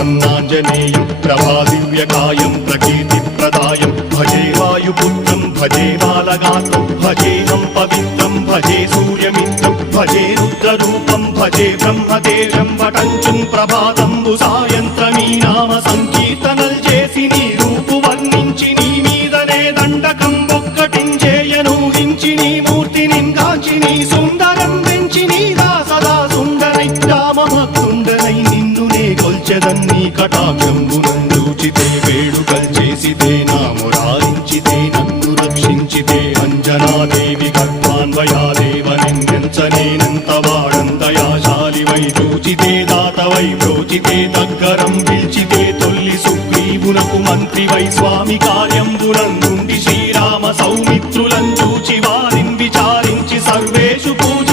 प्रसन्नाञ्जनेयं प्रभादिव्यकायं प्रकीर्तिप्रदायं भजे वायुपुत्रं भजे बालगात्रं भजेऽहं पवित्रं भजे सूर्यमित्रं भजे रुद्ररूपं भजे ब्रह्मदेवं वटञ्चुं प्रभाతంబు సాయంత్రమీ నామ సంకీర్తనల్ చేసి నీ రూపు వర్ణించి నీ మీదనే దండకం ఒక్కటించేయనూహించి నీ మూర్తిని గాంచి నీ సుందరం పెంచి నీ సదా సుందరై రామభక్తుండనై నిన్నునే కొల్చెదన్నీ కటాక్షంబునందూచితే వేడుకల్ చేసితే నా మురారించితే నన్ను రక్షించితే అంజనాదేవి గర్భాన్వయాదేవనెంచనేనంత వాడంతయాశాలివై చూచితే దాతవై ప్రోచితే దగ్గరం పిలిచితే తొల్లి సుగ్రీవునకు మంత్రివై స్వామి కార్యంబునందుండి శ్రీరామ సౌమిత్రులను చూచి వారిని విచారించి సర్వేషు పూజ